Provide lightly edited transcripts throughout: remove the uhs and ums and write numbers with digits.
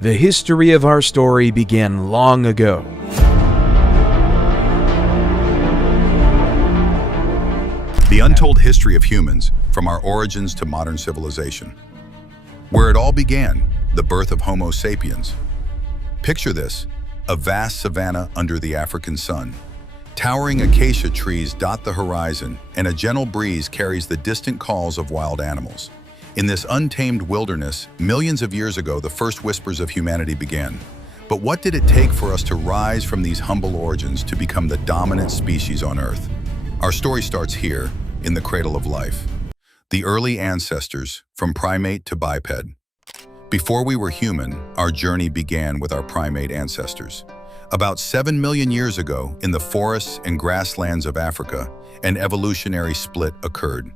The history of our story began long ago. The untold history of humans, from our origins to modern civilization. Where it all began, the birth of Homo sapiens. Picture this, a vast savanna under the African sun. Towering acacia trees dot the horizon, and a gentle breeze carries the distant calls of wild animals. In this untamed wilderness, millions of years ago, the first whispers of humanity began. But what did it take for us to rise from these humble origins to become the dominant species on Earth? Our story starts here, in the cradle of life. The early ancestors, from primate to biped. Before we were human, our journey began with our primate ancestors. About 7 million years ago, in the forests and grasslands of Africa, an evolutionary split occurred.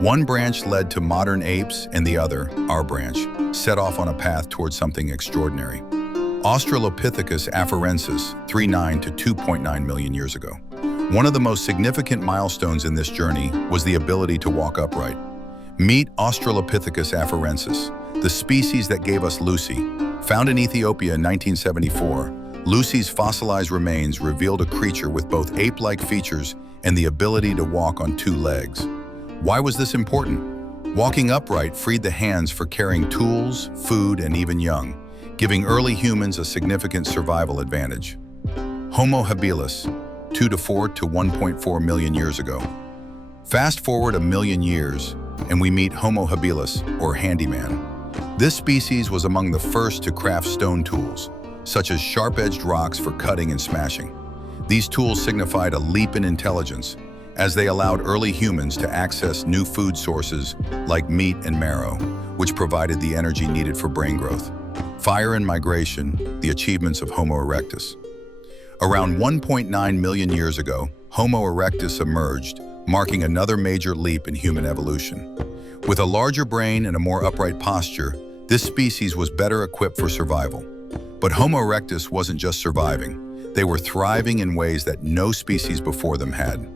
One branch led to modern apes, and the other, our branch, set off on a path towards something extraordinary. Australopithecus afarensis, 3.9 to 2.9 million years ago. One of the most significant milestones in this journey was the ability to walk upright. Meet Australopithecus afarensis, the species that gave us Lucy. Found in Ethiopia in 1974, Lucy's fossilized remains revealed a creature with both ape-like features and the ability to walk on 2 legs. Why was this important? Walking upright freed the hands for carrying tools, food, and even young, giving early humans a significant survival advantage. Homo habilis, 2 to 4 to 1.4 million years ago. Fast forward a million years, and we meet Homo habilis, or handyman. This species was among the first to craft stone tools, such as sharp-edged rocks for cutting and smashing. These tools signified a leap in intelligence, as they allowed early humans to access new food sources like meat and marrow, which provided the energy needed for brain growth. Fire and migration, the achievements of Homo erectus. Around 1.9 million years ago, Homo erectus emerged, marking another major leap in human evolution. With a larger brain and a more upright posture, this species was better equipped for survival. But Homo erectus wasn't just surviving, they were thriving in ways that no species before them had.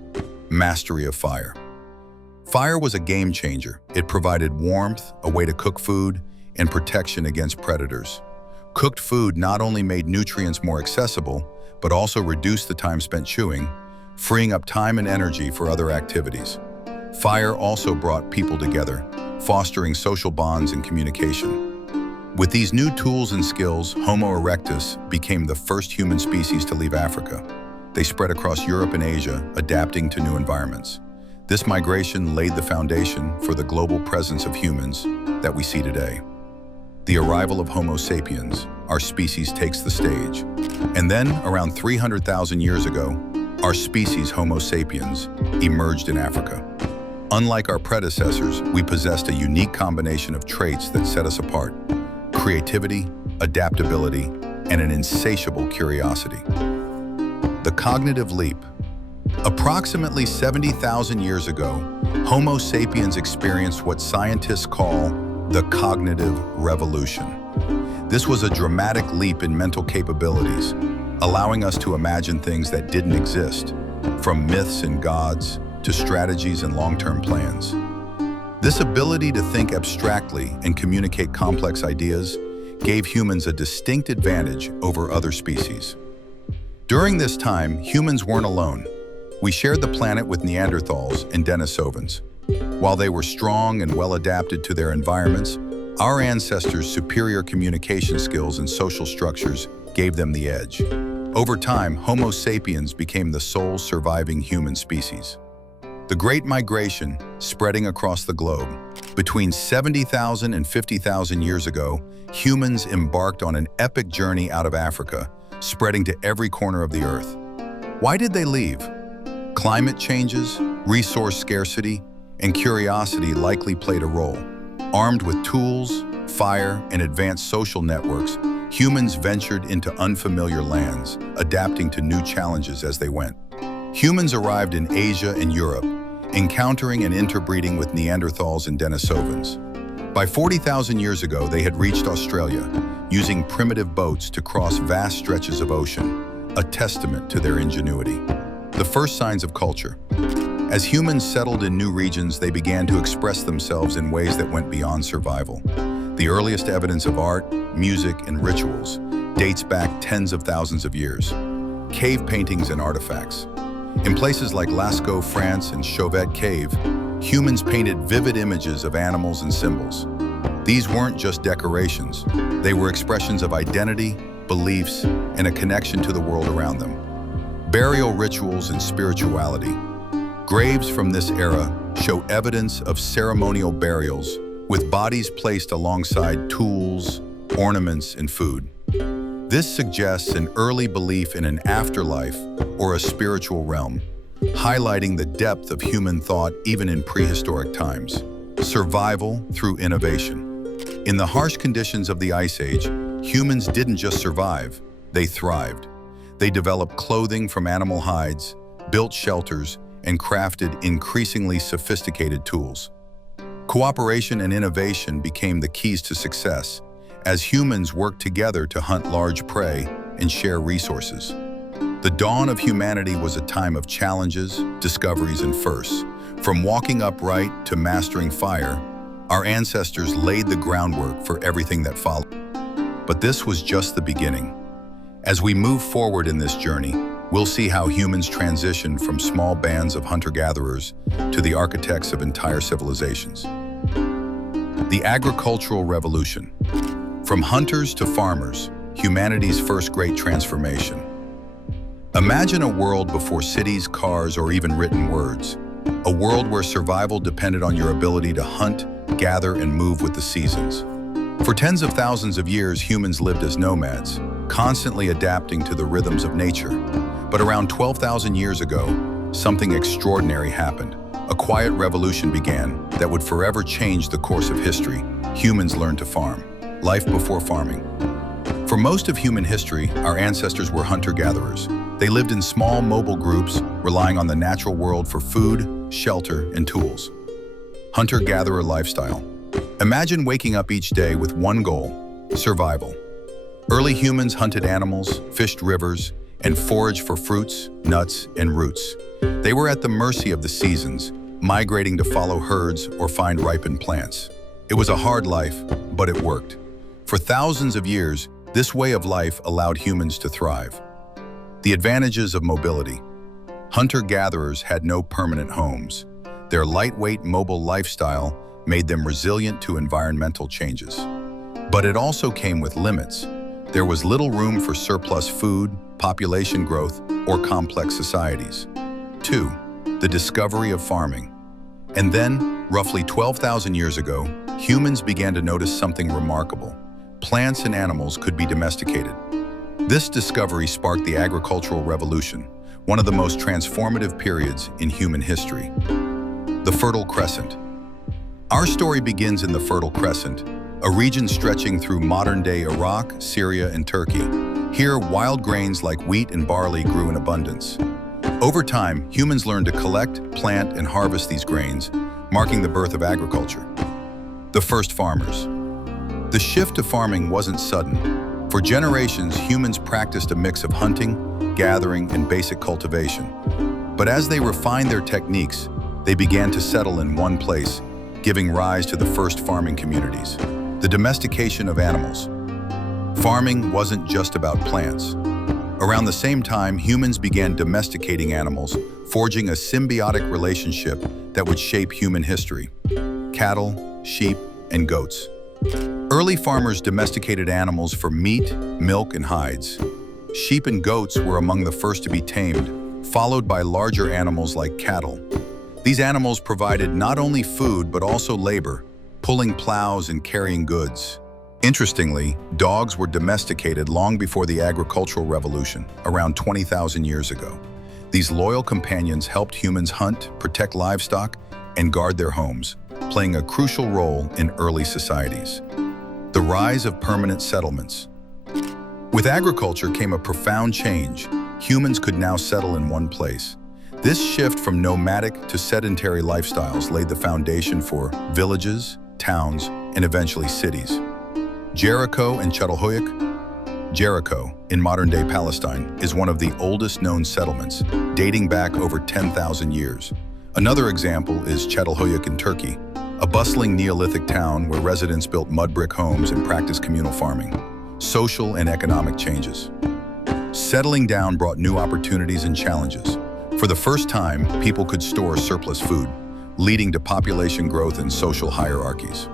Mastery of fire. Fire was a game changer. It provided warmth, a way to cook food, and protection against predators. Cooked food not only made nutrients more accessible, but also reduced the time spent chewing, freeing up time and energy for other activities. Fire also brought people together, fostering social bonds and communication. With these new tools and skills, Homo erectus became the first human species to leave Africa. They spread across Europe and Asia, adapting to new environments. This migration laid the foundation for the global presence of humans that we see today. The arrival of Homo sapiens, our species takes the stage. And then, around 300,000 years ago, our species, Homo sapiens, emerged in Africa. Unlike our predecessors, we possessed a unique combination of traits that set us apart: creativity, adaptability, and an insatiable curiosity. The cognitive leap. Approximately 70,000 years ago, Homo sapiens experienced what scientists call the cognitive revolution. This was a dramatic leap in mental capabilities, allowing us to imagine things that didn't exist, from myths and gods to strategies and long-term plans. This ability to think abstractly and communicate complex ideas gave humans a distinct advantage over other species. During this time, humans weren't alone. We shared the planet with Neanderthals and Denisovans. While they were strong and well adapted to their environments, our ancestors' superior communication skills and social structures gave them the edge. Over time, Homo sapiens became the sole surviving human species. The Great Migration, spreading across the globe. Between 70,000 and 50,000 years ago, humans embarked on an epic journey out of Africa, spreading to every corner of the Earth. Why did they leave? Climate changes, resource scarcity, and curiosity likely played a role. Armed with tools, fire, and advanced social networks, humans ventured into unfamiliar lands, adapting to new challenges as they went. Humans arrived in Asia and Europe, encountering and interbreeding with Neanderthals and Denisovans. By 40,000 years ago, they had reached Australia, using primitive boats to cross vast stretches of ocean, a testament to their ingenuity. The first signs of culture. As humans settled in new regions, they began to express themselves in ways that went beyond survival. The earliest evidence of art, music, and rituals dates back tens of thousands of years. Cave paintings and artifacts. In places like Lascaux, France, and Chauvet Cave, humans painted vivid images of animals and symbols. These weren't just decorations. They were expressions of identity, beliefs, and a connection to the world around them. Burial rituals and spirituality. Graves from this era show evidence of ceremonial burials, with bodies placed alongside tools, ornaments, and food. This suggests an early belief in an afterlife or a spiritual realm, highlighting the depth of human thought even in prehistoric times. Survival through innovation. In the harsh conditions of the Ice Age, humans didn't just survive, they thrived. They developed clothing from animal hides, built shelters, and crafted increasingly sophisticated tools. Cooperation and innovation became the keys to success, as humans worked together to hunt large prey and share resources. The dawn of humanity was a time of challenges, discoveries, and firsts. From walking upright to mastering fire, our ancestors laid the groundwork for everything that followed. But this was just the beginning. As we move forward in this journey, we'll see how humans transition from small bands of hunter-gatherers to the architects of entire civilizations. The agricultural revolution. From hunters to farmers, humanity's first great transformation. Imagine a world before cities, cars, or even written words. A world where survival depended on your ability to hunt, gather, and move with the seasons. For tens of thousands of years, humans lived as nomads, constantly adapting to the rhythms of nature. But around 12,000 years ago, something extraordinary happened. A quiet revolution began that would forever change the course of history. Humans learned to farm. Life before farming. For most of human history, our ancestors were hunter-gatherers. They lived in small, mobile groups, relying on the natural world for food, shelter, and tools. Hunter-gatherer lifestyle. Imagine waking up each day with one goal: survival. Early humans hunted animals, fished rivers, and foraged for fruits, nuts, and roots. They were at the mercy of the seasons, migrating to follow herds or find ripened plants. It was a hard life, but it worked. For thousands of years, this way of life allowed humans to thrive. The advantages of mobility. Hunter-gatherers had no permanent homes. Their lightweight, mobile lifestyle made them resilient to environmental changes. But it also came with limits. There was little room for surplus food, population growth, or complex societies. 2. The discovery of farming. And then, roughly 12,000 years ago, humans began to notice something remarkable. Plants and animals could be domesticated. This discovery sparked the agricultural revolution, one of the most transformative periods in human history. The Fertile Crescent. Our story begins in the Fertile Crescent, a region stretching through modern-day Iraq, Syria, and Turkey. Here, wild grains like wheat and barley grew in abundance. Over time, humans learned to collect, plant, and harvest these grains, marking the birth of agriculture. The first farmers. The shift to farming wasn't sudden. For generations, humans practiced a mix of hunting, gathering, and basic cultivation. But as they refined their techniques, they began to settle in one place, giving rise to the first farming communities. The domestication of animals. Farming wasn't just about plants. Around the same time, humans began domesticating animals, forging a symbiotic relationship that would shape human history. Cattle, sheep, and goats. Early farmers domesticated animals for meat, milk, and hides. Sheep and goats were among the first to be tamed, followed by larger animals like cattle. These animals provided not only food but also labor, pulling plows and carrying goods. Interestingly, dogs were domesticated long before the agricultural revolution, around 20,000 years ago. These loyal companions helped humans hunt, protect livestock, and guard their homes, playing a crucial role in early societies. The rise of permanent settlements. With agriculture came a profound change. Humans could now settle in one place. This shift from nomadic to sedentary lifestyles laid the foundation for villages, towns, and eventually cities. Jericho and Çatalhöyük. Jericho, in modern-day Palestine, is one of the oldest known settlements, dating back over 10,000 years. Another example is Çatalhöyük in Turkey, a bustling Neolithic town where residents built mud brick homes and practiced communal farming. Social and economic changes. Settling down brought new opportunities and challenges. For the first time, people could store surplus food, leading to population growth and social hierarchies.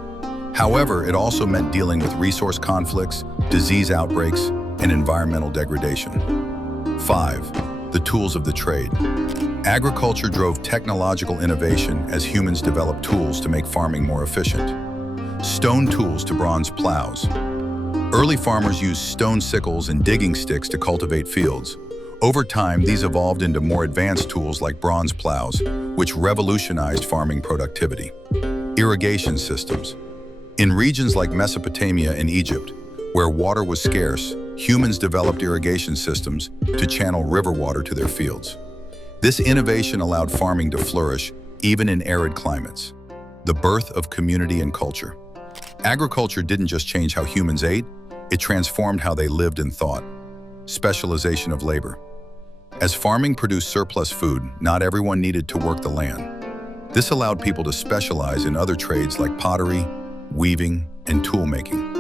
However, it also meant dealing with resource conflicts, disease outbreaks, and environmental degradation. 5. The tools of the trade. Agriculture drove technological innovation as humans developed tools to make farming more efficient. Stone tools to bronze plows. Early farmers used stone sickles and digging sticks to cultivate fields. Over time, these evolved into more advanced tools like bronze plows, which revolutionized farming productivity. Irrigation systems. In regions like Mesopotamia and Egypt, where water was scarce, humans developed irrigation systems to channel river water to their fields. This innovation allowed farming to flourish even in arid climates. The birth of community and culture. Agriculture didn't just change how humans ate, it transformed how they lived and thought. Specialization of labor. As farming produced surplus food, not everyone needed to work the land. This allowed people to specialize in other trades like pottery, weaving, and tool making.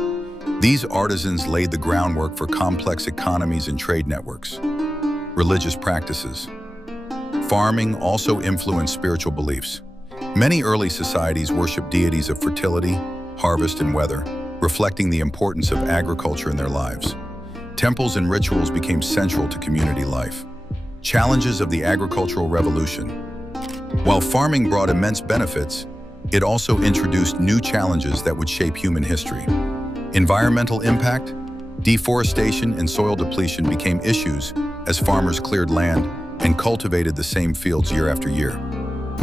These artisans laid the groundwork for complex economies and trade networks. Religious practices. Farming also influenced spiritual beliefs. Many early societies worshiped deities of fertility, harvest, and weather, reflecting the importance of agriculture in their lives. Temples and rituals became central to community life. Challenges of the agricultural revolution. While farming brought immense benefits, it also introduced new challenges that would shape human history. Environmental impact, deforestation, and soil depletion became issues as farmers cleared land and cultivated the same fields year after year.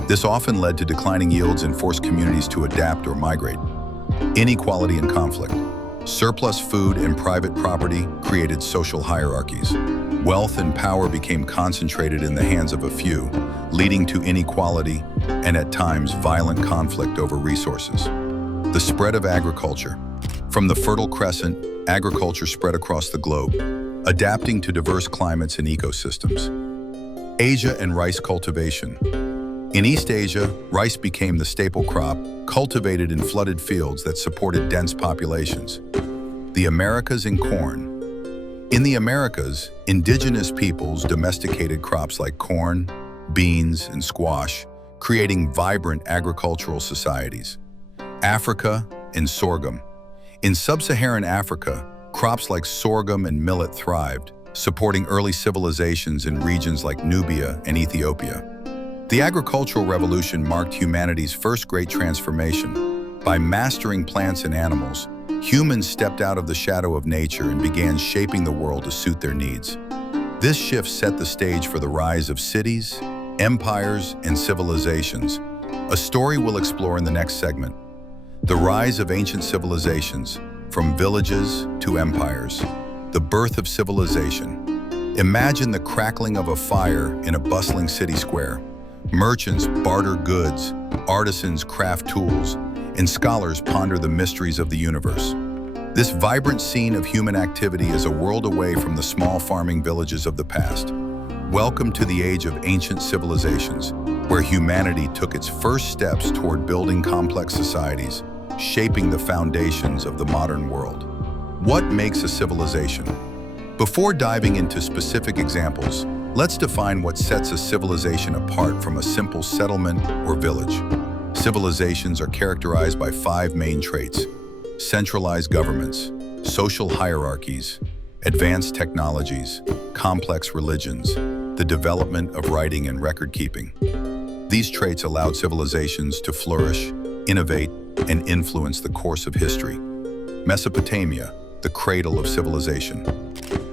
This often led to declining yields and forced communities to adapt or migrate. Inequality and conflict. Surplus food and private property created social hierarchies. Wealth and power became concentrated in the hands of a few, leading to inequality and at times violent conflict over resources. The spread of agriculture. From the Fertile Crescent, agriculture spread across the globe, adapting to diverse climates and ecosystems. Asia and rice cultivation. In East Asia, rice became the staple crop, cultivated in flooded fields that supported dense populations. The Americas and corn. In the Americas, indigenous peoples domesticated crops like corn, beans, and squash, creating vibrant agricultural societies. Africa and sorghum. In sub-Saharan Africa, crops like sorghum and millet thrived, supporting early civilizations in regions like Nubia and Ethiopia. The agricultural revolution marked humanity's first great transformation. By mastering plants and animals, humans stepped out of the shadow of nature and began shaping the world to suit their needs. This shift set the stage for the rise of cities, empires, and civilizations, a story we'll explore in the next segment. The rise of ancient civilizations, from villages to empires. The birth of civilization. Imagine the crackling of a fire in a bustling city square. Merchants barter goods, artisans craft tools, and scholars ponder the mysteries of the universe. This vibrant scene of human activity is a world away from the small farming villages of the past. Welcome to the age of ancient civilizations, where humanity took its first steps toward building complex societies, shaping the foundations of the modern world. What makes a civilization? Before diving into specific examples, let's define what sets a civilization apart from a simple settlement or village. Civilizations are characterized by 5 main traits: centralized governments, social hierarchies, advanced technologies, complex religions, the development of writing and record-keeping. These traits allowed civilizations to flourish, innovate, and influence the course of history. Mesopotamia, the cradle of civilization.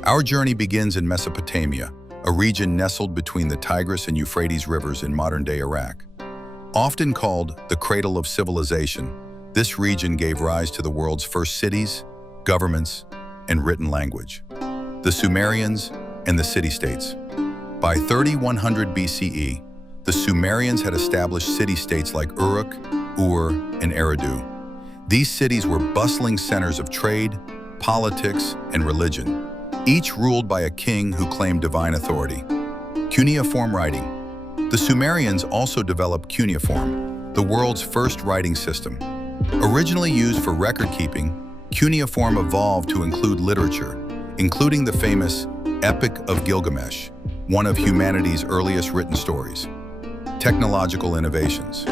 Our journey begins in Mesopotamia, a region nestled between the Tigris and Euphrates rivers in modern-day Iraq. Often called the cradle of civilization, this region gave rise to the world's first cities, governments, and written language. The Sumerians and the city-states. By 3100 BCE, the Sumerians had established city-states like Uruk, Ur, and Eridu. These cities were bustling centers of trade, politics, and religion, each ruled by a king who claimed divine authority. Cuneiform writing. The Sumerians also developed cuneiform, the world's first writing system. Originally used for record-keeping, cuneiform evolved to include literature, including the famous Epic of Gilgamesh, one of humanity's earliest written stories. Technological innovations.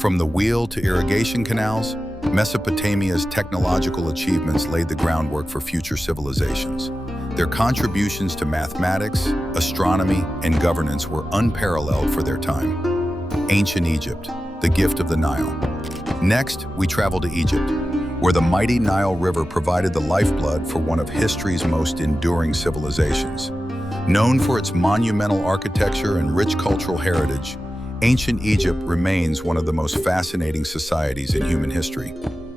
From the wheel to irrigation canals, Mesopotamia's technological achievements laid the groundwork for future civilizations. Their contributions to mathematics, astronomy, and governance were unparalleled for their time. Ancient Egypt, the gift of the Nile. Next, we travel to Egypt, where the mighty Nile River provided the lifeblood for one of history's most enduring civilizations. Known for its monumental architecture and rich cultural heritage, ancient Egypt remains one of the most fascinating societies in human history.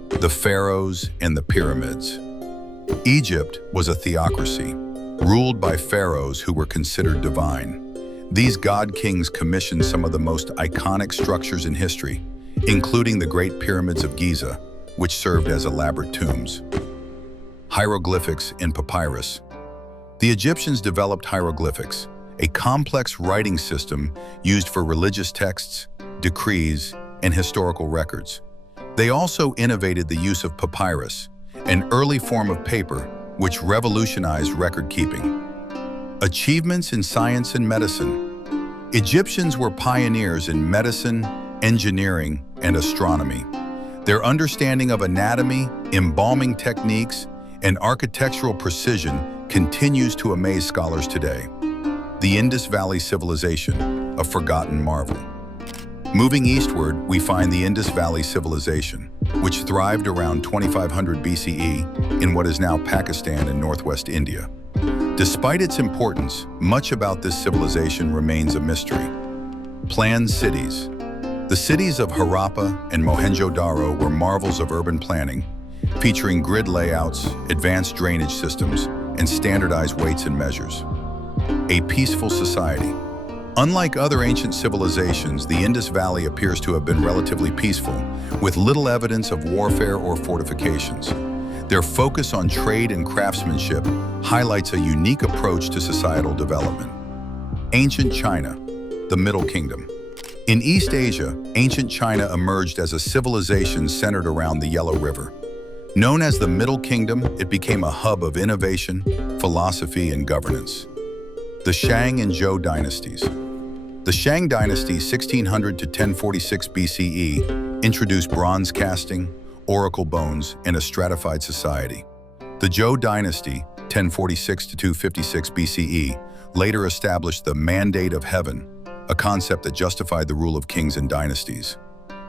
The pharaohs and the pyramids. Egypt was a theocracy, ruled by pharaohs who were considered divine. These god-kings commissioned some of the most iconic structures in history, including the Great Pyramids of Giza, which served as elaborate tombs. Hieroglyphics in papyrus. The Egyptians developed hieroglyphics, a complex writing system used for religious texts, decrees, and historical records. They also innovated the use of papyrus, an early form of paper which revolutionized record-keeping. Achievements in science and medicine. Egyptians were pioneers in medicine, engineering, and astronomy. Their understanding of anatomy, embalming techniques, and architectural precision continues to amaze scholars today. The Indus Valley Civilization, a forgotten marvel. Moving eastward, we find the Indus Valley Civilization, which thrived around 2500 BCE in what is now Pakistan and northwest India. Despite its importance, much about this civilization remains a mystery. Planned cities. The cities of Harappa and Mohenjo-Daro were marvels of urban planning, featuring grid layouts, advanced drainage systems, and standardized weights and measures. A peaceful society. Unlike other ancient civilizations, the Indus Valley appears to have been relatively peaceful, with little evidence of warfare or fortifications. Their focus on trade and craftsmanship highlights a unique approach to societal development. Ancient China, the Middle Kingdom. In East Asia, ancient China emerged as a civilization centered around the Yellow River. Known as the Middle Kingdom, it became a hub of innovation, philosophy, and governance. The Shang and Zhou dynasties. The Shang dynasty, 1600 to 1046 BCE, introduced bronze casting, oracle bones, and a stratified society. The Zhou dynasty, 1046 to 256 BCE, later established the Mandate of Heaven, a concept that justified the rule of kings and dynasties.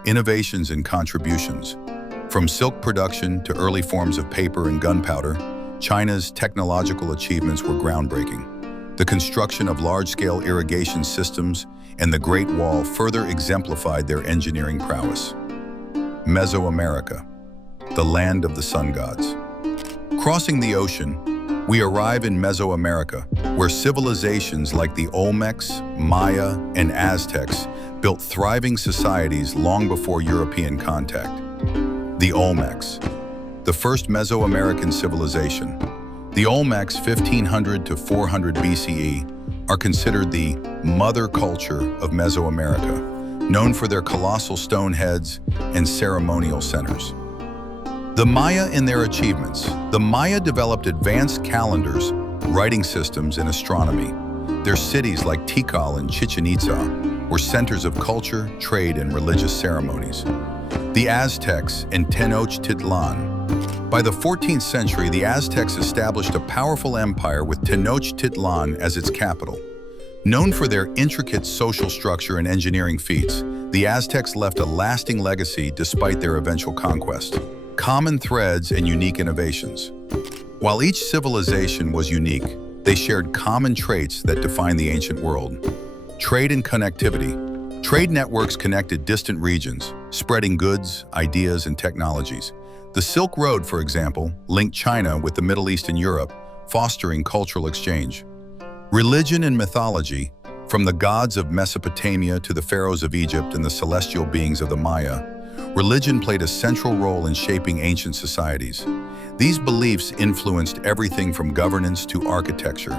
Innovations and contributions. From silk production to early forms of paper and gunpowder, China's technological achievements were groundbreaking. The construction of large-scale irrigation systems and the Great Wall further exemplified their engineering prowess. Mesoamerica, the land of the sun gods. Crossing the ocean, we arrive in Mesoamerica, where civilizations like the Olmecs, Maya, and Aztecs built thriving societies long before European contact. The Olmecs, the first Mesoamerican civilization. The Olmecs, 1500 to 400 BCE, are considered the mother culture of Mesoamerica, known for their colossal stone heads and ceremonial centers. The Maya and their achievements. The Maya developed advanced calendars, writing systems, and astronomy. Their cities like Tikal and Chichen Itza were centers of culture, trade, and religious ceremonies. The Aztecs and Tenochtitlan. By the 14th century, the Aztecs established a powerful empire with Tenochtitlan as its capital. Known for their intricate social structure and engineering feats, the Aztecs left a lasting legacy despite their eventual conquest. Common threads and unique innovations. While each civilization was unique, they shared common traits that defined the ancient world. Trade and connectivity. Trade networks connected distant regions, spreading goods, ideas, and technologies. The Silk Road, for example, linked China with the Middle East and Europe, fostering cultural exchange. Religion and mythology, from the gods of Mesopotamia to the pharaohs of Egypt and the celestial beings of the Maya, religion played a central role in shaping ancient societies. These beliefs influenced everything from governance to architecture.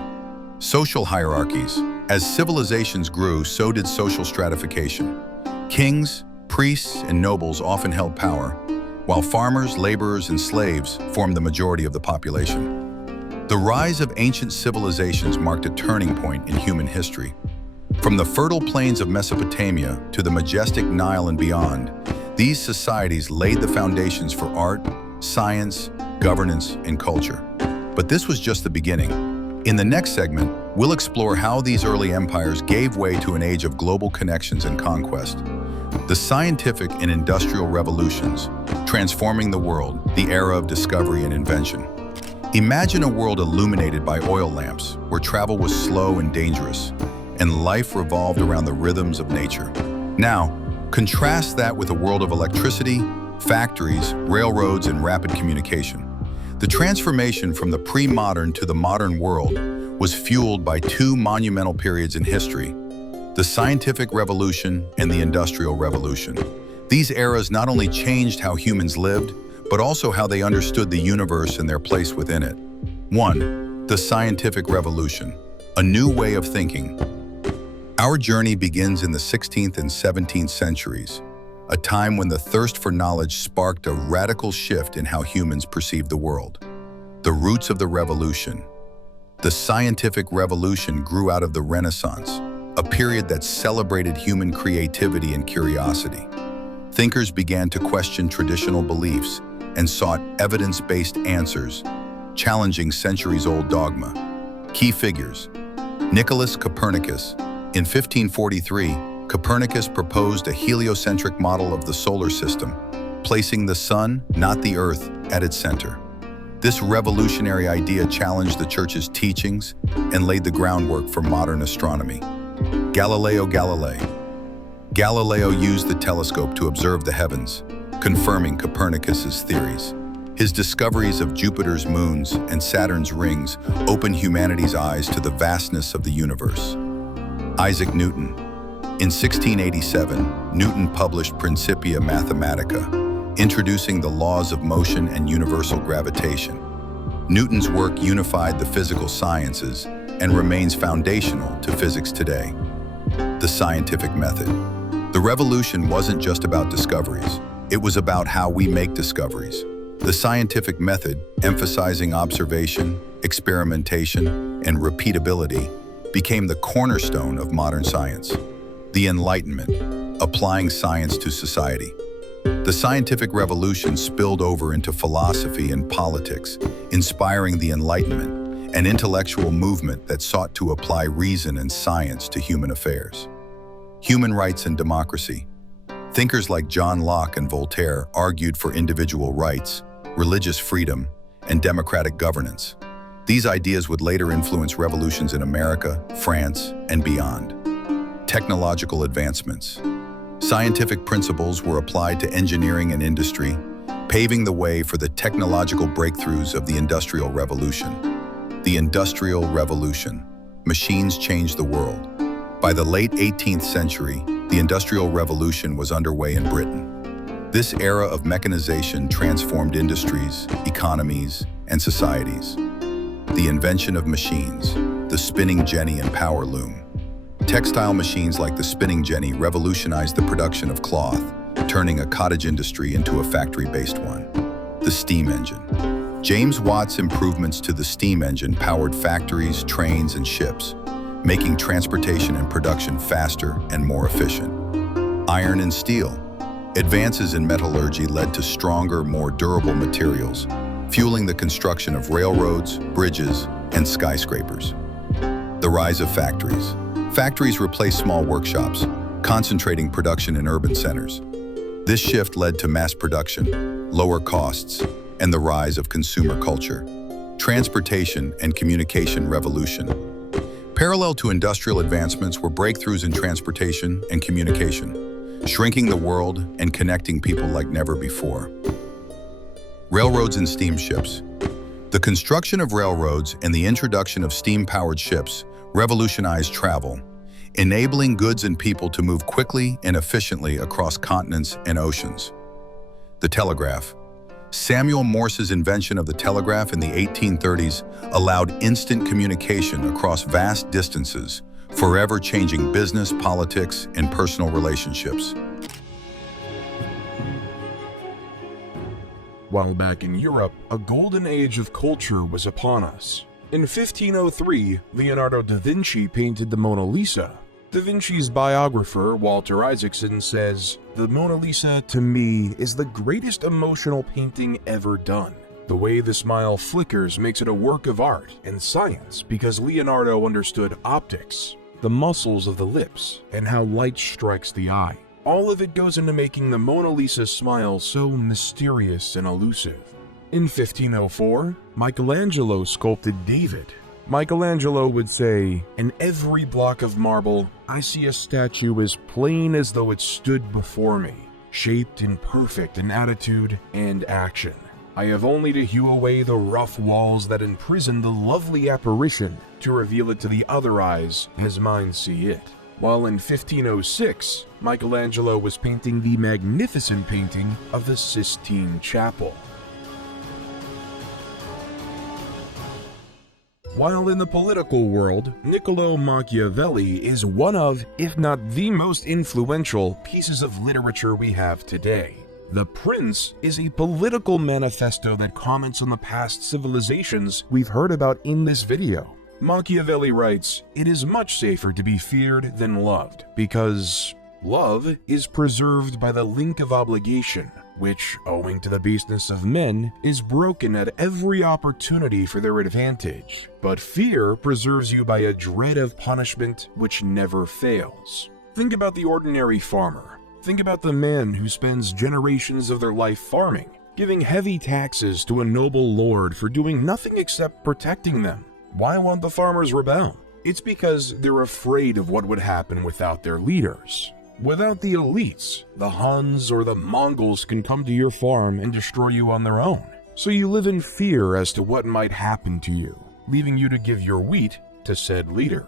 Social hierarchies. As civilizations grew, so did social stratification. Kings, Priests and nobles often held power, while farmers, laborers, and slaves formed the majority of the population. The rise of ancient civilizations marked a turning point in human history. From the fertile plains of Mesopotamia to the majestic Nile and beyond, these societies laid the foundations for art, science, governance, and culture. But this was just the beginning. In the next segment, we'll explore how these early empires gave way to an age of global connections and conquest. The scientific and industrial revolutions, transforming the world, the era of discovery and invention. Imagine a world illuminated by oil lamps, where travel was slow and dangerous, and life revolved around the rhythms of nature. Now, contrast that with a world of electricity, factories, railroads, and rapid communication. The transformation from the pre-modern to the modern world was fueled by two monumental periods in history: the scientific revolution and the industrial revolution. These eras not only changed how humans lived, but also how they understood the universe and their place within it. 1. The scientific revolution, a new way of thinking. Our journey begins in the 16th and 17th centuries, a time when the thirst for knowledge sparked a radical shift in how humans perceived the world. The roots of the revolution. The scientific revolution grew out of the Renaissance, a period that celebrated human creativity and curiosity. Thinkers began to question traditional beliefs and sought evidence-based answers, challenging centuries-old dogma. Key figures: Nicholas Copernicus. In 1543, Copernicus proposed a heliocentric model of the solar system, placing the sun, not the earth, at its center. This revolutionary idea challenged the Church's teachings and laid the groundwork for modern astronomy. Galileo Galilei. Galileo used the telescope to observe the heavens, confirming Copernicus's theories. His discoveries of Jupiter's moons and Saturn's rings opened humanity's eyes to the vastness of the universe. Isaac Newton. In 1687, Newton published Principia Mathematica, introducing the laws of motion and universal gravitation. Newton's work unified the physical sciences and remains foundational to physics today. The scientific method. The revolution wasn't just about discoveries. It was about how we make discoveries. The scientific method, emphasizing observation, experimentation, and repeatability, became the cornerstone of modern science. The Enlightenment, applying science to society. The scientific revolution spilled over into philosophy and politics, inspiring the Enlightenment, an intellectual movement that sought to apply reason and science to human affairs. Human rights and democracy. Thinkers like John Locke and Voltaire argued for individual rights, religious freedom, and democratic governance. These ideas would later influence revolutions in America, France, and beyond. Technological advancements. Scientific principles were applied to engineering and industry, paving the way for the technological breakthroughs of the Industrial Revolution. The Industrial Revolution. Machines changed the world. By the late 18th century, the Industrial Revolution was underway in Britain. This era of mechanization transformed industries, economies, and societies. The invention of machines, the spinning jenny and power loom. Textile machines like the spinning jenny revolutionized the production of cloth, turning a cottage industry into a factory-based one. The steam engine. James Watt's improvements to the steam engine powered factories, trains, and ships, making transportation and production faster and more efficient. Iron and steel. Advances in metallurgy led to stronger, more durable materials, fueling the construction of railroads, bridges, and skyscrapers. The rise of factories. Factories replaced small workshops, concentrating production in urban centers. This shift led to mass production, lower costs, and the rise of consumer culture. Transportation and communication revolution. Parallel to industrial advancements were breakthroughs in transportation and communication, shrinking the world and connecting people like never before. Railroads and steamships. The construction of railroads and the introduction of steam-powered ships revolutionized travel, enabling goods and people to move quickly and efficiently across continents and oceans. The telegraph. Samuel Morse's invention of the telegraph in the 1830s allowed instant communication across vast distances, forever changing business, politics, and personal relationships. while back in Europe, a golden age of culture was upon us. In 1503, Leonardo da Vinci painted the Mona Lisa. Da Vinci's biographer, Walter Isaacson, says, "The Mona Lisa, to me, is the greatest emotional painting ever done. The way the smile flickers makes it a work of art and science because Leonardo understood optics, the muscles of the lips, and how light strikes the eye. All of it goes into making the Mona Lisa smile so mysterious and elusive." In 1504, Michelangelo sculpted David. Michelangelo would say, "In every block of marble, I see a statue as plain as though it stood before me, shaped and perfect in attitude and action. I have only to hew away the rough walls that imprison the lovely apparition to reveal it to the other eyes as mine see it." While in 1506, Michelangelo was painting the magnificent painting of the Sistine Chapel. While in the political world, Niccolo Machiavelli is one of, if not the most influential, pieces of literature we have today. The Prince is a political manifesto that comments on the past civilizations we've heard about in this video. Machiavelli writes, "It is much safer to be feared than loved, because love is preserved by the link of obligation, which, owing to the baseness of men, is broken at every opportunity for their advantage. But fear preserves you by a dread of punishment which never fails." Think about the ordinary farmer. Think about the man who spends generations of their life farming, giving heavy taxes to a noble lord for doing nothing except protecting them. Why won't the farmers rebel? It's because they're afraid of what would happen without their leaders. Without the elites, the Huns or the Mongols can come to your farm and destroy you on their own. So you live in fear as to what might happen to you, leaving you to give your wheat to said leader.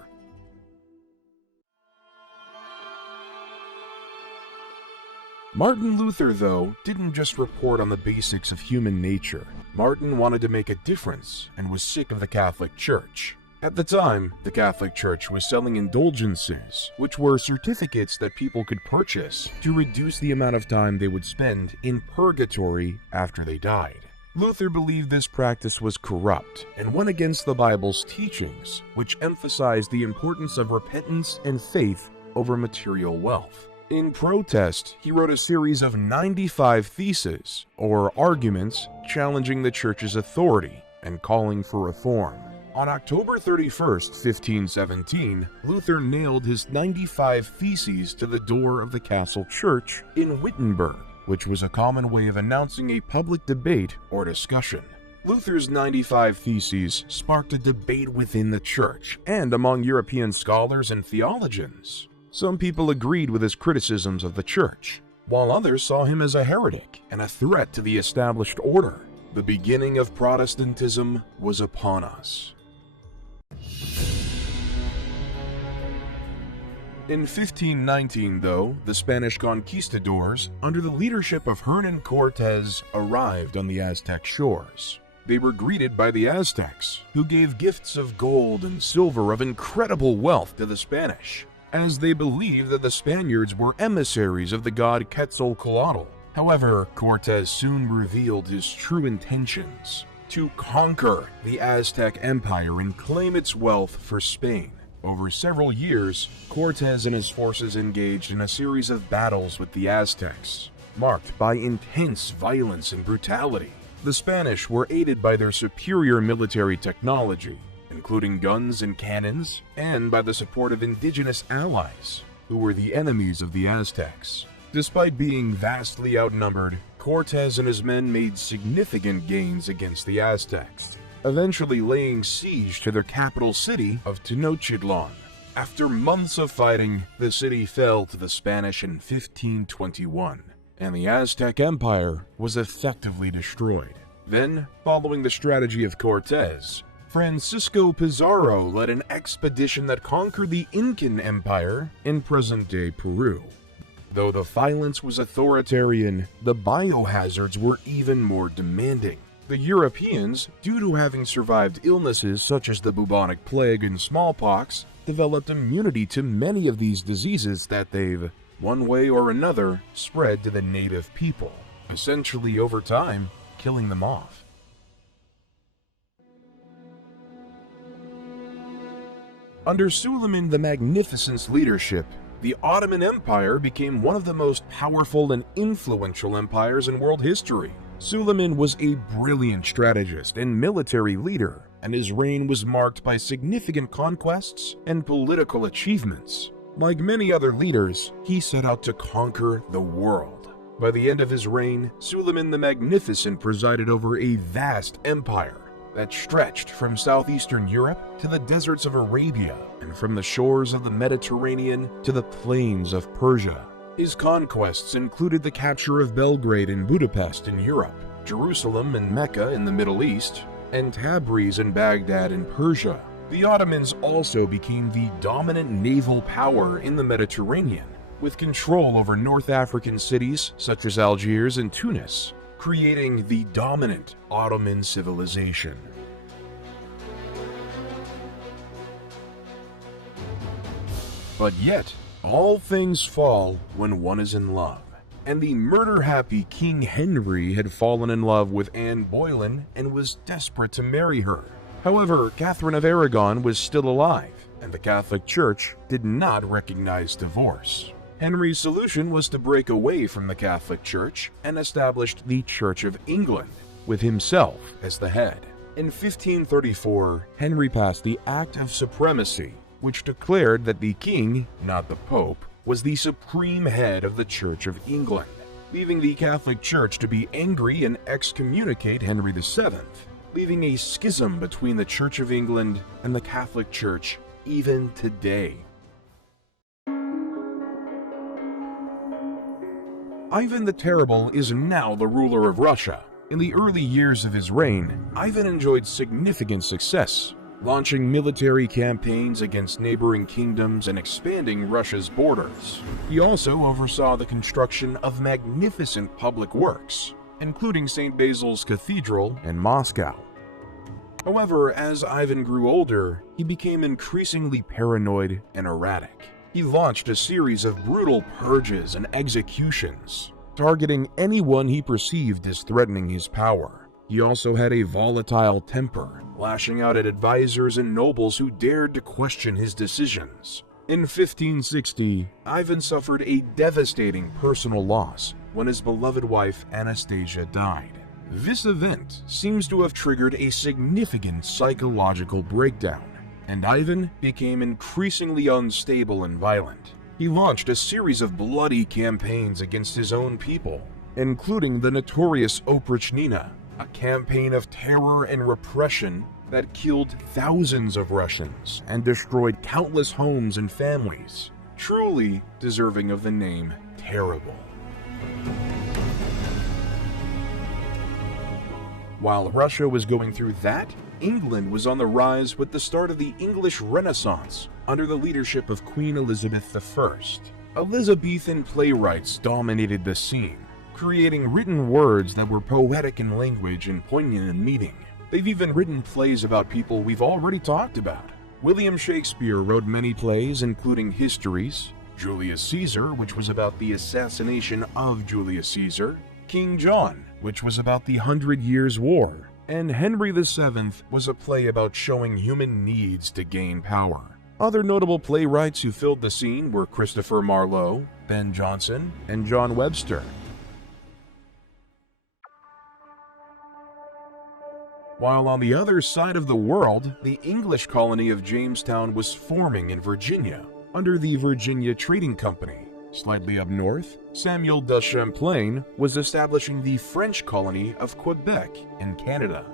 Martin Luther, though, didn't just report on the basics of human nature. Martin wanted to make a difference and was sick of the Catholic Church. At the time, the Catholic Church was selling indulgences, which were certificates that people could purchase to reduce the amount of time they would spend in purgatory after they died. Luther believed this practice was corrupt and went against the Bible's teachings, which emphasized the importance of repentance and faith over material wealth. In protest, he wrote a series of 95 theses, or arguments, challenging the Church's authority and calling for reform. On October 31st, 1517, Luther nailed his 95 theses to the door of the castle church in Wittenberg, which was a common way of announcing a public debate or discussion. Luther's 95 theses sparked a debate within the church and among European scholars and theologians. Some people agreed with his criticisms of the church, while others saw him as a heretic and a threat to the established order. The beginning of Protestantism was upon us. In 1519, though, the Spanish conquistadors, under the leadership of Hernan Cortés, arrived on the Aztec shores. They were greeted by the Aztecs, who gave gifts of gold and silver of incredible wealth to the Spanish, as they believed that the Spaniards were emissaries of the god Quetzalcoatl. However, Cortés soon revealed his true intentions: to conquer the Aztec Empire and claim its wealth for Spain. Over several years, Cortés and his forces engaged in a series of battles with the Aztecs, marked by intense violence and brutality. The Spanish were aided by their superior military technology, including guns and cannons, and by the support of indigenous allies, who were the enemies of the Aztecs. Despite being vastly outnumbered, Cortés and his men made significant gains against the Aztecs, eventually laying siege to their capital city of Tenochtitlan. After months of fighting, the city fell to the Spanish in 1521, and the Aztec Empire was effectively destroyed. Then, following the strategy of Cortés, Francisco Pizarro led an expedition that conquered the Incan Empire in present-day Peru. Though the violence was authoritarian, the biohazards were even more demanding. The Europeans, due to having survived illnesses such as the bubonic plague and smallpox, developed immunity to many of these diseases that they've, one way or another, spread to the native people. Essentially, over time, killing them off. Under Suleiman the Magnificent's leadership, the Ottoman Empire became one of the most powerful and influential empires in world history. Suleiman was a brilliant strategist and military leader, and his reign was marked by significant conquests and political achievements. Like many other leaders, he set out to conquer the world. By the end of his reign, Suleiman the Magnificent presided over a vast empire that stretched from southeastern Europe to the deserts of Arabia and from the shores of the Mediterranean to the plains of Persia. His conquests included the capture of Belgrade and Budapest in Europe, Jerusalem and Mecca in the Middle East, and Tabriz and Baghdad in Persia. The Ottomans also became the dominant naval power in the Mediterranean, with control over North African cities such as Algiers and Tunis, creating the dominant Ottoman civilization. But yet, all things fall when one is in love, and the murder-happy King Henry had fallen in love with Anne Boleyn and was desperate to marry her. However, Catherine of Aragon was still alive, and the Catholic Church did not recognize divorce. Henry's solution was to break away from the Catholic Church and established the Church of England, with himself as the head. In 1534, Henry passed the Act of Supremacy, which declared that the king, not the Pope, was the supreme head of the Church of England, leaving the Catholic Church to be angry and excommunicate Henry VII, leaving a schism between the Church of England and the Catholic Church even today. Ivan the Terrible is now the ruler of Russia. In the early years of his reign, Ivan enjoyed significant success, launching military campaigns against neighboring kingdoms and expanding Russia's borders. He also oversaw the construction of magnificent public works, including St. Basil's Cathedral in Moscow. However, as Ivan grew older, he became increasingly paranoid and erratic. He launched a series of brutal purges and executions, targeting anyone he perceived as threatening his power. He also had a volatile temper, lashing out at advisors and nobles who dared to question his decisions. In 1560, Ivan suffered a devastating personal loss when his beloved wife Anastasia died. This event seems to have triggered a significant psychological breakdown, and Ivan became increasingly unstable and violent. He launched a series of bloody campaigns against his own people, including the notorious Oprichnina, a campaign of terror and repression that killed thousands of Russians and destroyed countless homes and families, truly deserving of the name Terrible. While Russia was going through that, England was on the rise with the start of the English Renaissance under the leadership of Queen Elizabeth I. Elizabethan playwrights dominated the scene, creating written words that were poetic in language and poignant in meaning. They've even written plays about people we've already talked about. William Shakespeare wrote many plays, including Histories, Julius Caesar, which was about the assassination of Julius Caesar, King John, which was about the 100 Years' War, and Henry VII was a play about showing human needs to gain power. Other notable playwrights who filled the scene were Christopher Marlowe, Ben Jonson, and John Webster. While on the other side of the world, the English colony of Jamestown was forming in Virginia under the Virginia Trading Company. Slightly up north, Samuel de Champlain was establishing the French colony of Quebec in Canada.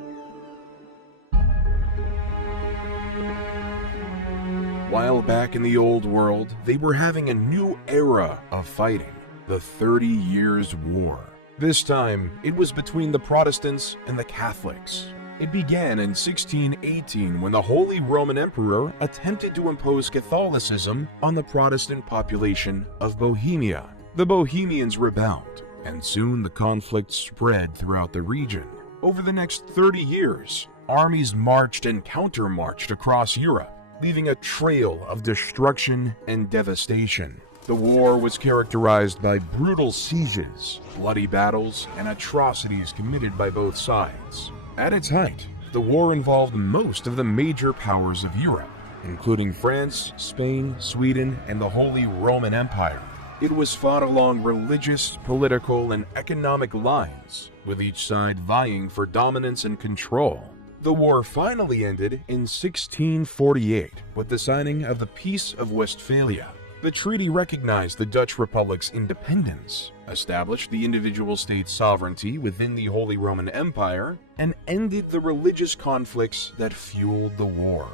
While back in the Old World, they were having a new era of fighting, the 30 Years' War. This time, it was between the Protestants and the Catholics. It began in 1618 when the Holy Roman Emperor attempted to impose Catholicism on the Protestant population of Bohemia. The Bohemians rebelled, and soon the conflict spread throughout the region. Over the next 30 years, armies marched and counter-marched across Europe, leaving a trail of destruction and devastation. The war was characterized by brutal sieges, bloody battles, and atrocities committed by both sides. At its height, the war involved most of the major powers of Europe, including France, Spain, Sweden, and the Holy Roman Empire. It was fought along religious, political, and economic lines, with each side vying for dominance and control. The war finally ended in 1648 with the signing of the Peace of Westphalia. The treaty recognized the Dutch Republic's independence, established the individual state's sovereignty within the Holy Roman Empire, and ended the religious conflicts that fueled the war.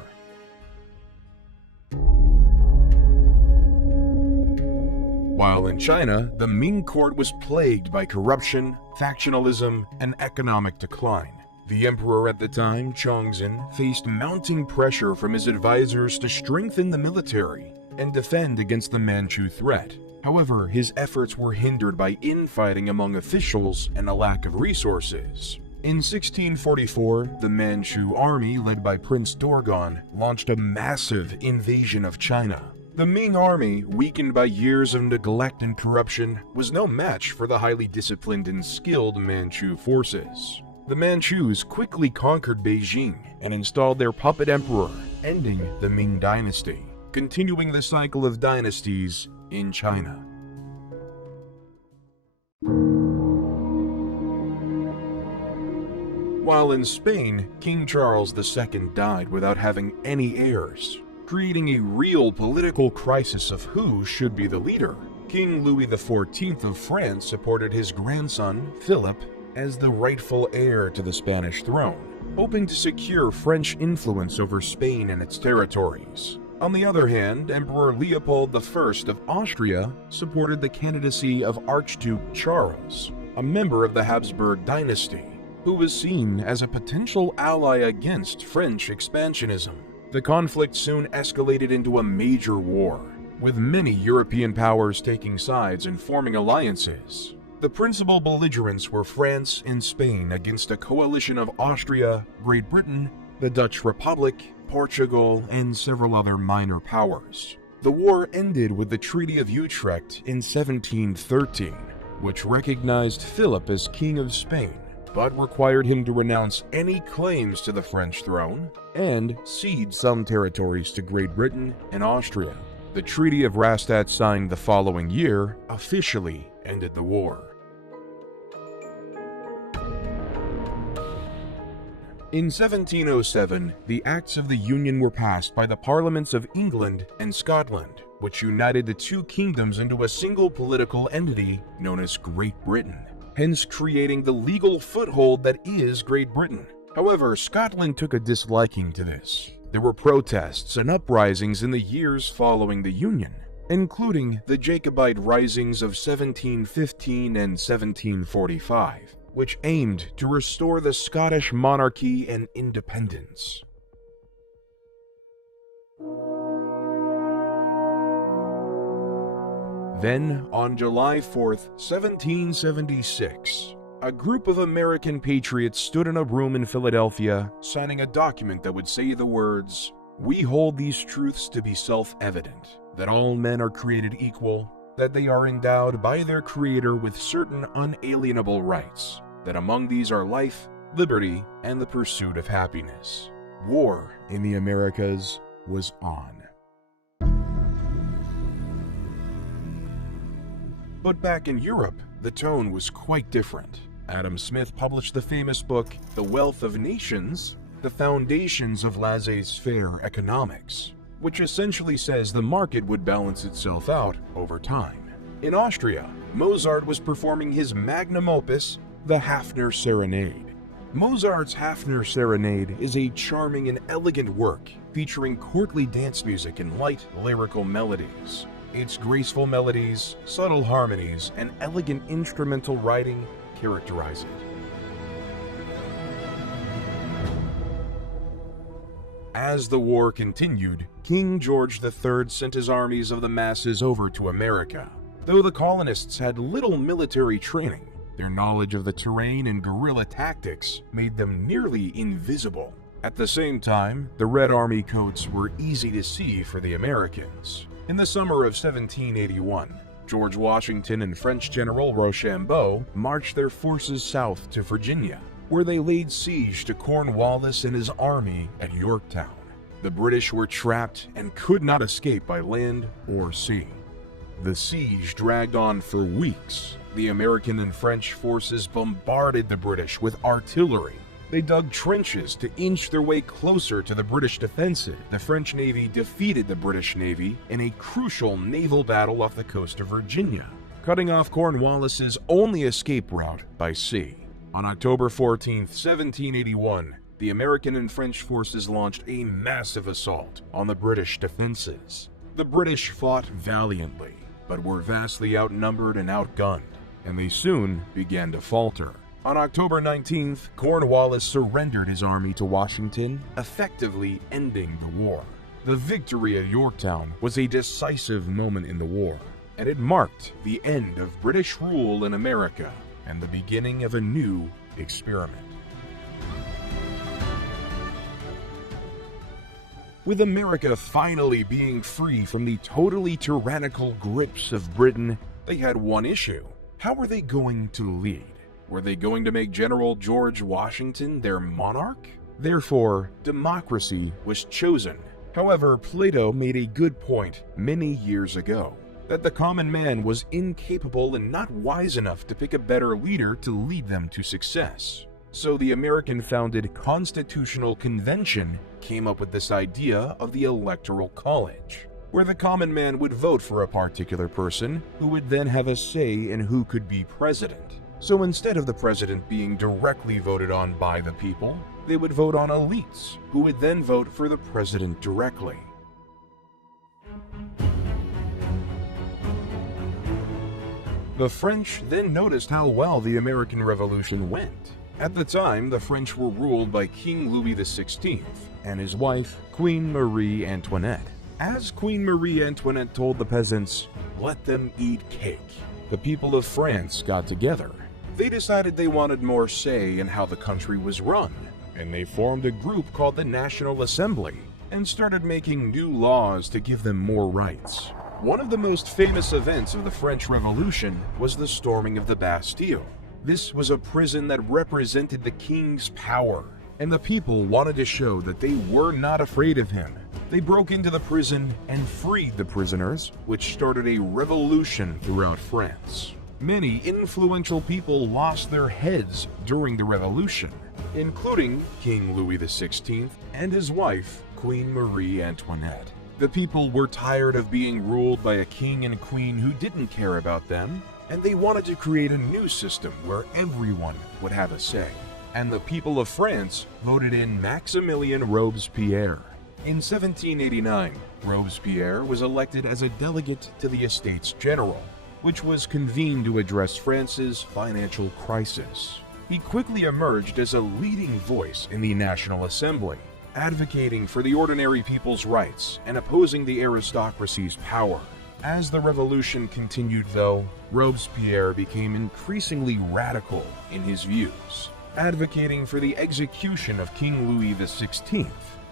While in China, the Ming court was plagued by corruption, factionalism, and economic decline. The emperor at the time, Chongzhen, faced mounting pressure from his advisors to strengthen the military and defend against the Manchu threat. However, his efforts were hindered by infighting among officials and a lack of resources. In 1644, the Manchu army, led by Prince Dorgon, launched a massive invasion of China. The Ming army, weakened by years of neglect and corruption, was no match for the highly disciplined and skilled Manchu forces. The Manchus quickly conquered Beijing and installed their puppet emperor, ending the Ming dynasty, continuing the cycle of dynasties in China. While in Spain, King Charles II died without having any heirs, creating a real political crisis of who should be the leader. King Louis XIV of France supported his grandson, Philip, as the rightful heir to the Spanish throne, hoping to secure French influence over Spain and its territories. On the other hand, Emperor Leopold I of Austria supported the candidacy of Archduke Charles, a member of the Habsburg dynasty, who was seen as a potential ally against French expansionism. The conflict soon escalated into a major war, with many European powers taking sides and forming alliances. The principal belligerents were France and Spain against a coalition of Austria, Great Britain, the Dutch Republic, Portugal, and several other minor powers. The war ended with the Treaty of Utrecht in 1713, which recognized Philip as King of Spain, but required him to renounce any claims to the French throne and cede some territories to Great Britain and Austria. The Treaty of Rastatt, signed the following year, officially ended the war. In 1707, the Acts of the Union were passed by the Parliaments of England and Scotland, which united the two kingdoms into a single political entity known as Great Britain, hence creating the legal foothold that is Great Britain. However, Scotland took a disliking to this. There were protests and uprisings in the years following the Union, including the Jacobite risings of 1715 and 1745. Which aimed to restore the Scottish monarchy and independence. Then, on July 4th, 1776, a group of American patriots stood in a room in Philadelphia, signing a document that would say the words, "We hold these truths to be self-evident, that all men are created equal, that they are endowed by their Creator with certain unalienable rights, that among these are life, liberty, and the pursuit of happiness." War in the Americas was on. But back in Europe, the tone was quite different. Adam Smith published the famous book, The Wealth of Nations, The Foundations of Laissez-faire Economics, which essentially says the market would balance itself out over time. In Austria, Mozart was performing his magnum opus, the Hafner Serenade. Mozart's Hafner Serenade is a charming and elegant work featuring courtly dance music and light, lyrical melodies. Its graceful melodies, subtle harmonies, and elegant instrumental writing characterize it. As the war continued, King George III sent his armies of the masses over to America. Though the colonists had little military training, their knowledge of the terrain and guerrilla tactics made them nearly invisible. At the same time, the Red Army coats were easy to see for the Americans. In the summer of 1781, George Washington and French General Rochambeau marched their forces south to Virginia, where they laid siege to Cornwallis and his army at Yorktown. The British were trapped and could not escape by land or sea. The siege dragged on for weeks. The American and French forces bombarded the British with artillery. They dug trenches to inch their way closer to the British defensive. The French Navy defeated the British Navy in a crucial naval battle off the coast of Virginia, cutting off Cornwallis's only escape route by sea. On October 14, 1781, the American and French forces launched a massive assault on the British defenses. The British fought valiantly, but were vastly outnumbered and outgunned, and they soon began to falter. On October 19th, Cornwallis surrendered his army to Washington, effectively ending the war. The victory at Yorktown was a decisive moment in the war, and it marked the end of British rule in America and the beginning of a new experiment. With America finally being free from the totally tyrannical grips of Britain, they had one issue. How were they going to lead? Were they going to make General George Washington their monarch? Therefore, democracy was chosen. However, Plato made a good point many years ago, that the common man was incapable and not wise enough to pick a better leader to lead them to success. So the American-founded Constitutional Convention came up with this idea of the Electoral College, where the common man would vote for a particular person who would then have a say in who could be president. So instead of the president being directly voted on by the people, they would vote on elites, who would then vote for the president directly. The French then noticed how well the American Revolution went. At the time, the French were ruled by King Louis XVI and his wife, Queen Marie Antoinette. As Queen Marie Antoinette told the peasants, "Let them eat cake," the people of France got together. They decided they wanted more say in how the country was run, and they formed a group called the National Assembly and started making new laws to give them more rights. One of the most famous events of the French Revolution was the storming of the Bastille. This was a prison that represented the king's power, and the people wanted to show that they were not afraid of him. They broke into the prison and freed the prisoners, which started a revolution throughout France. Many influential people lost their heads during the revolution, including King Louis XVI and his wife, Queen Marie Antoinette. The people were tired of being ruled by a king and queen who didn't care about them, and they wanted to create a new system where everyone would have a say. And the people of France voted in Maximilien Robespierre. In 1789, Robespierre was elected as a delegate to the Estates General, which was convened to address France's financial crisis. He quickly emerged as a leading voice in the National Assembly, advocating for the ordinary people's rights and opposing the aristocracy's power. As the revolution continued, though, Robespierre became increasingly radical in his views, advocating for the execution of King Louis XVI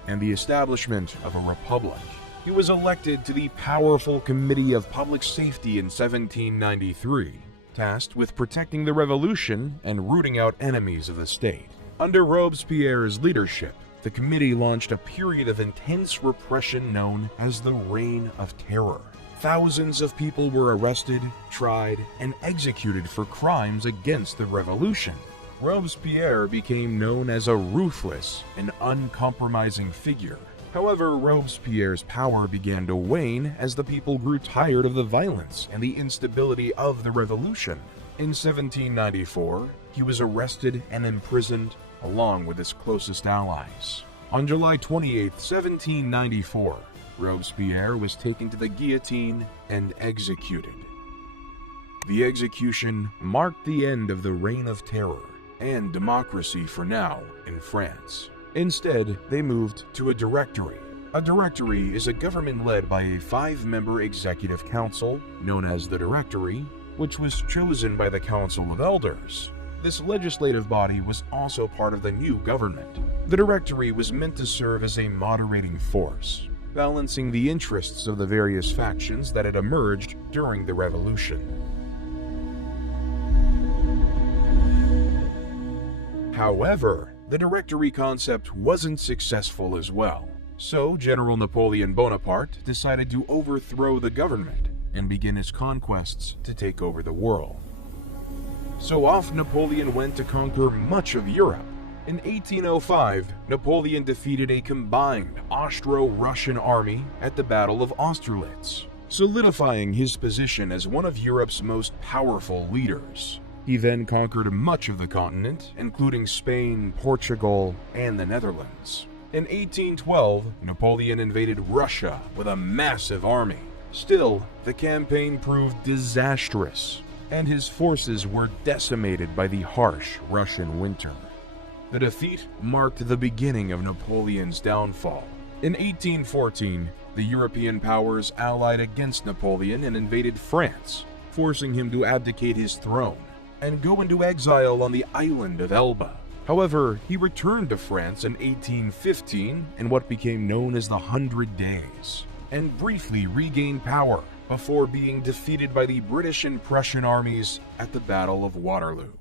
and the establishment of a republic. He was elected to the powerful Committee of Public Safety in 1793, tasked with protecting the revolution and rooting out enemies of the state. Under Robespierre's leadership, the committee launched a period of intense repression known as the Reign of Terror. Thousands of people were arrested, tried, and executed for crimes against the revolution. Robespierre became known as a ruthless and uncompromising figure. However, Robespierre's power began to wane as the people grew tired of the violence and the instability of the revolution. In 1794, he was arrested and imprisoned along with his closest allies. On July 28, 1794, Robespierre was taken to the guillotine and executed. The execution marked the end of the Reign of Terror and democracy for now in France. Instead, they moved to a directory. A directory is a government led by a 5-member executive council, known as the Directory, which was chosen by the Council of Elders. This legislative body was also part of the new government. The Directory was meant to serve as a moderating force. balancing the interests of the various factions that had emerged during the revolution. However, the Directory concept wasn't successful as well, so General Napoleon Bonaparte decided to overthrow the government and begin his conquests to take over the world. So off Napoleon went to conquer much of Europe. In 1805, Napoleon defeated a combined Austro-Russian army at the Battle of Austerlitz, solidifying his position as one of Europe's most powerful leaders. He then conquered much of the continent, including Spain, Portugal, and the Netherlands. In 1812, Napoleon invaded Russia with a massive army. Still, the campaign proved disastrous, and his forces were decimated by the harsh Russian winter. The defeat marked the beginning of Napoleon's downfall. In 1814, the European powers allied against Napoleon and invaded France, forcing him to abdicate his throne and go into exile on the island of Elba. However, he returned to France in 1815 in what became known as the 100 Days, and briefly regained power before being defeated by the British and Prussian armies at the Battle of Waterloo.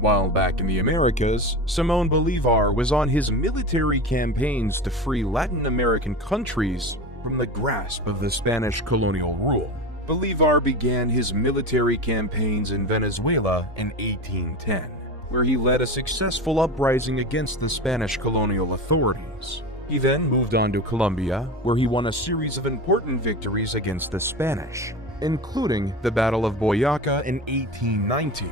While back in the Americas, Simón Bolívar was on his military campaigns to free Latin American countries from the grasp of the Spanish colonial rule. Bolívar began his military campaigns in Venezuela in 1810, where he led a successful uprising against the Spanish colonial authorities. He then moved on to Colombia, where he won a series of important victories against the Spanish, including the Battle of Boyacá in 1890,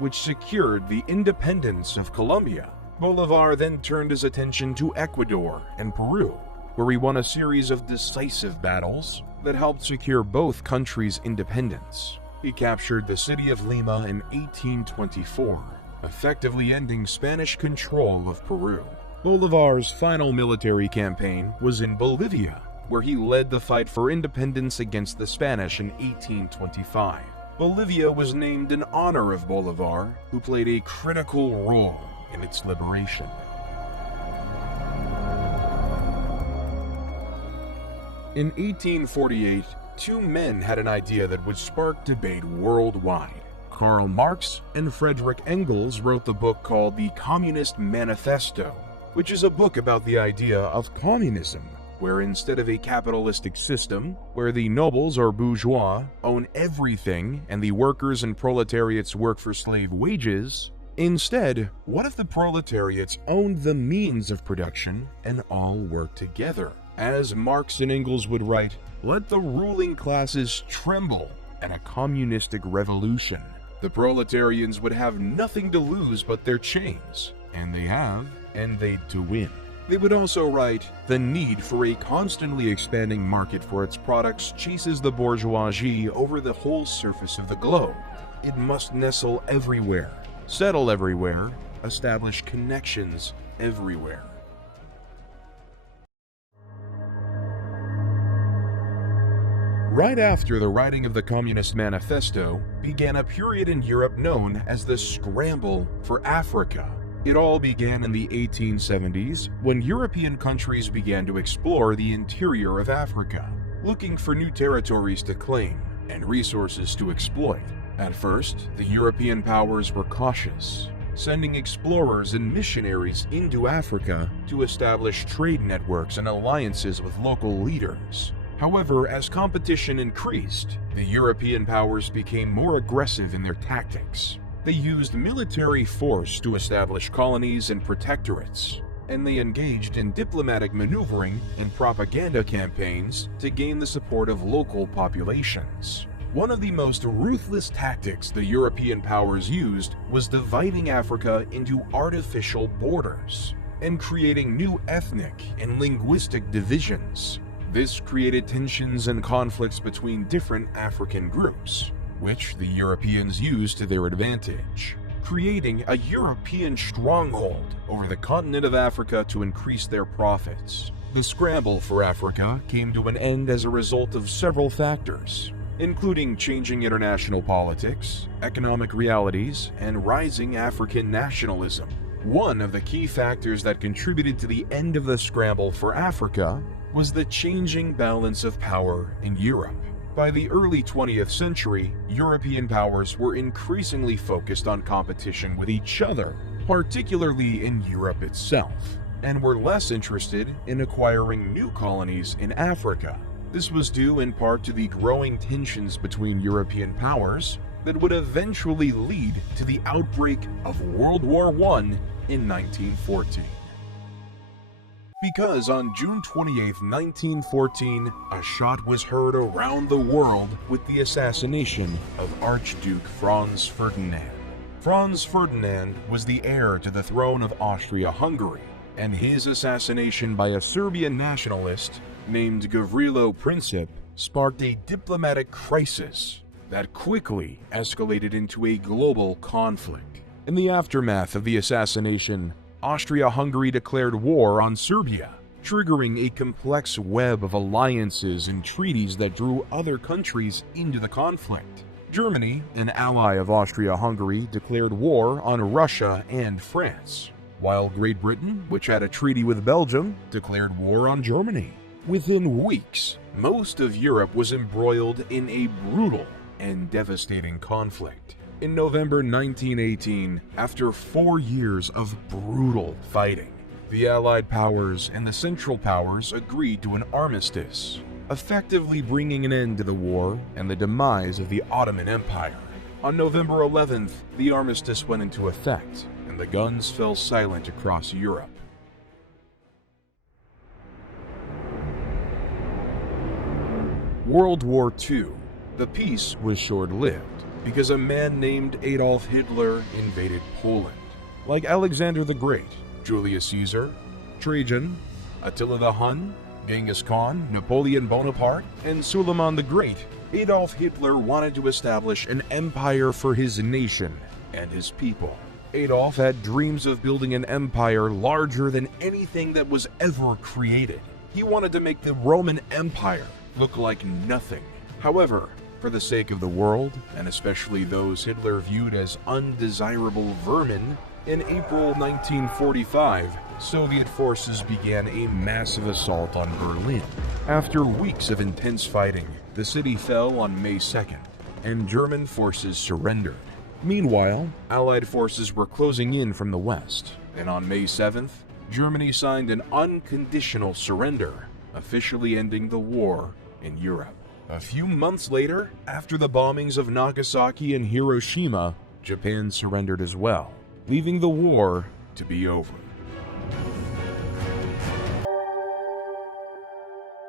which secured the independence of Colombia. Bolívar then turned his attention to Ecuador and Peru, where he won a series of decisive battles that helped secure both countries' independence. He captured the city of Lima in 1824, effectively ending Spanish control of Peru. Bolívar's final military campaign was in Bolivia, where he led the fight for independence against the Spanish in 1825. Bolivia was named in honor of Bolívar, who played a critical role in its liberation. In 1848, two men had an idea that would spark debate worldwide. Karl Marx and Friedrich Engels wrote the book called The Communist Manifesto, which is a book about the idea of communism, where instead of a capitalistic system, where the nobles or bourgeois own everything and the workers and proletariats work for slave wages, instead, what if the proletariats owned the means of production and all worked together? As Marx and Engels would write, let the ruling classes tremble at a communistic revolution. The proletarians would have nothing to lose but their chains, and they have, and they'd to win. They would also write, the need for a constantly expanding market for its products chases the bourgeoisie over the whole surface of the globe. It must nestle everywhere, settle everywhere, establish connections everywhere. Right after the writing of the Communist Manifesto began a period in Europe known as the Scramble for Africa. It all began in the 1870s when European countries began to explore the interior of Africa, looking for new territories to claim and resources to exploit. At first, the European powers were cautious, sending explorers and missionaries into Africa to establish trade networks and alliances with local leaders. However, as competition increased, the European powers became more aggressive in their tactics. They used military force to establish colonies and protectorates, and they engaged in diplomatic maneuvering and propaganda campaigns to gain the support of local populations. One of the most ruthless tactics the European powers used was dividing Africa into artificial borders and creating new ethnic and linguistic divisions. This created tensions and conflicts between different African groups, which the Europeans used to their advantage, creating a European stronghold over the continent of Africa to increase their profits. The scramble for Africa came to an end as a result of several factors, including changing international politics, economic realities, and rising African nationalism. One of the key factors that contributed to the end of the scramble for Africa was the changing balance of power in Europe. By the early 20th century, European powers were increasingly focused on competition with each other, particularly in Europe itself, and were less interested in acquiring new colonies in Africa. This was due in part to the growing tensions between European powers that would eventually lead to the outbreak of World War I in 1914. Because on June 28, 1914, a shot was heard around the world with the assassination of Archduke Franz Ferdinand. Franz Ferdinand was the heir to the throne of Austria-Hungary, and his assassination by a Serbian nationalist named Gavrilo Princip sparked a diplomatic crisis that quickly escalated into a global conflict. In the aftermath of the assassination, Austria-Hungary declared war on Serbia, triggering a complex web of alliances and treaties that drew other countries into the conflict. Germany, an ally of Austria-Hungary, declared war on Russia and France, while Great Britain, which had a treaty with Belgium, declared war on Germany. Within weeks, most of Europe was embroiled in a brutal and devastating conflict. In November 1918, after 4 years of brutal fighting, the Allied powers and the Central Powers agreed to an armistice, effectively bringing an end to the war and the demise of the Ottoman Empire. On November 11th, the armistice went into effect, and the guns fell silent across Europe. World War II. The peace was short-lived because a man named Adolf Hitler invaded Poland. Like Alexander the Great, Julius Caesar, Trajan, Attila the Hun, Genghis Khan, Napoleon Bonaparte, and Suleiman the Great, Adolf Hitler wanted to establish an empire for his nation and his people. Adolf had dreams of building an empire larger than anything that was ever created. He wanted to make the Roman Empire look like nothing. However, for the sake of the world, and especially those Hitler viewed as undesirable vermin, in April 1945, Soviet forces began a massive assault on Berlin. After weeks of intense fighting, the city fell on May 2nd, and German forces surrendered. Meanwhile, Allied forces were closing in from the west, and on May 7th, Germany signed an unconditional surrender, officially ending the war in Europe. A few months later, after the bombings of Nagasaki and Hiroshima, Japan surrendered as well, leaving the war to be over.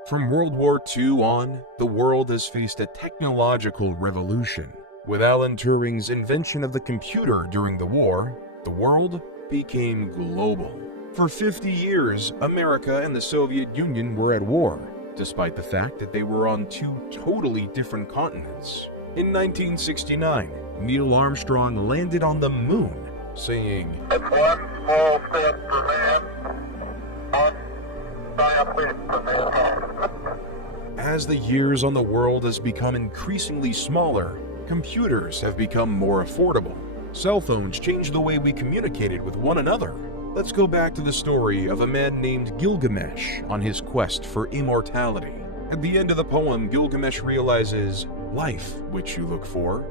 From World War II on, the world has faced a technological revolution. With Alan Turing's invention of the computer during the war, the world became global. For 50 years, America and the Soviet Union were at war, despite the fact that they were on two totally different continents. In 1969, Neil Armstrong landed on the moon, saying, "It's one small step for man, one giant leap for mankind." As the years on the world has become increasingly smaller, computers have become more affordable. Cell phones changed the way we communicated with one another. Let's go back to the story of a man named Gilgamesh on his quest for immortality. At the end of the poem, Gilgamesh realizes life, which you look for,